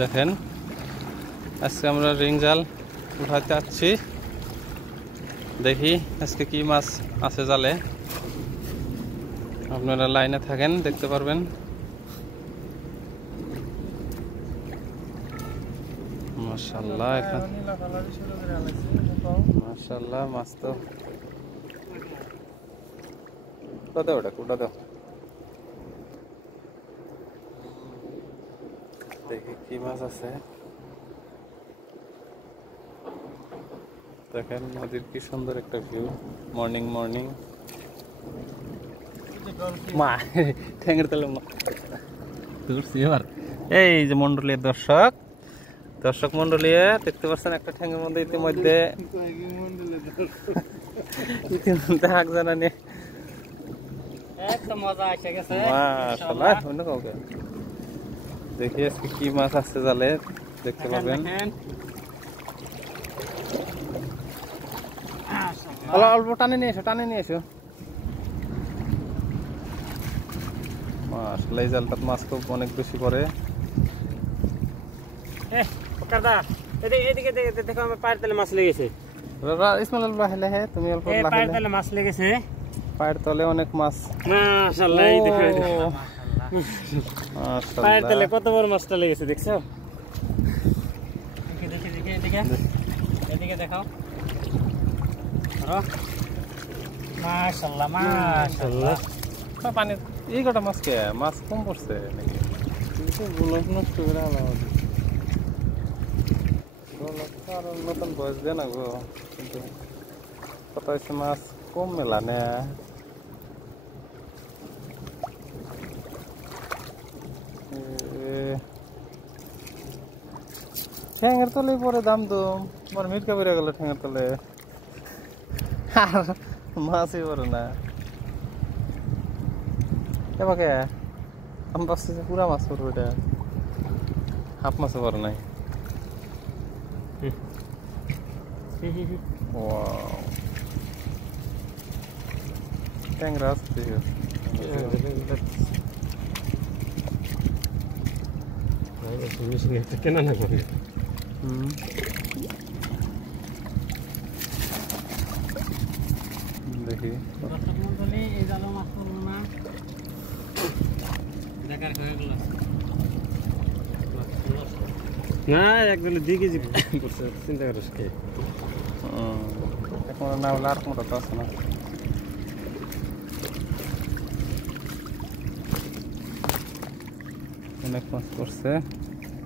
দেখেন আজকে আমরা রিং জাল উঠাতে যাচ্ছি। দেখি আজকে কি মাছ আছে জালে। আপনারা লাইনে থাকেন, দেখতে পারবেন। মাশাআল্লাহ, মাশাআল্লাহ, মাছ তো কোথাও ওটা কোটা দাও। দেখি কি মাছ আছে। দেখেন নদীর কি সুন্দর একটা ভিউ। মর্নিং মর্নিং মা ঠ্যাঙের তলে ধরছি এবার। এই যে মন্ডলীয় দর্শক মন্ডলী দেখতে পাচ্ছেন, একটা ঠ্যাঙের মধ্যে ইতিমধ্যে হাক জানা নিয়ে মাশাআল্লাহ। অন্য কাউকে দেখি আজকে কি মাছ আছে জালে, দেখতে পাবেন। অল্প টানে নিয়ে এসো। মাশাআল্লাহ, এই জালটাত মাছ খুব অনেক বেশি পড়ে। দেখো আমার পায়ের তলে মাছ লেগেছে। ইসমাইল বাহিলে হে তুমি অল্প পায়ের তলে মাছ লেগেছে। পায়ের তলে অনেক মাছ। মাশাআল্লাহ, এই দেখো পায়ের তলে কত বড় মাছটা লেগেছে, দেখছো? এদিকে দেখাও। মাশাআল্লাহ মাশাআল্লাহ। পানি এই কটা মাছ কে মাছ কম পড়ছে নাকি? গোলক নষ্ট করে আলাদা নতুন বয়স দেয় না গো, কিন্তু কথা হচ্ছে মাছ কম মেলা নে। ঠ্যাঙের তলে পরে দাম তো তোমার মিটকা বেড়ে গেল ঠ্যাঙের তলে, আর মাছই পরে না। এবাকে আমি ভাবছি যে পুরা মাছ পড়বো, এটা হাফ মাছও পরে নাই। ট্যাংরা আছে কেনা না করে। দেখি এই জালো মাছ পড়লো না, দেখার হয়ে গেল না। একদম 2 কেজি পড়ছে, চিন্তা করিস কে এখন না হলে আর কোনটা তো আছে না। অনেক মাছ পড়ছে।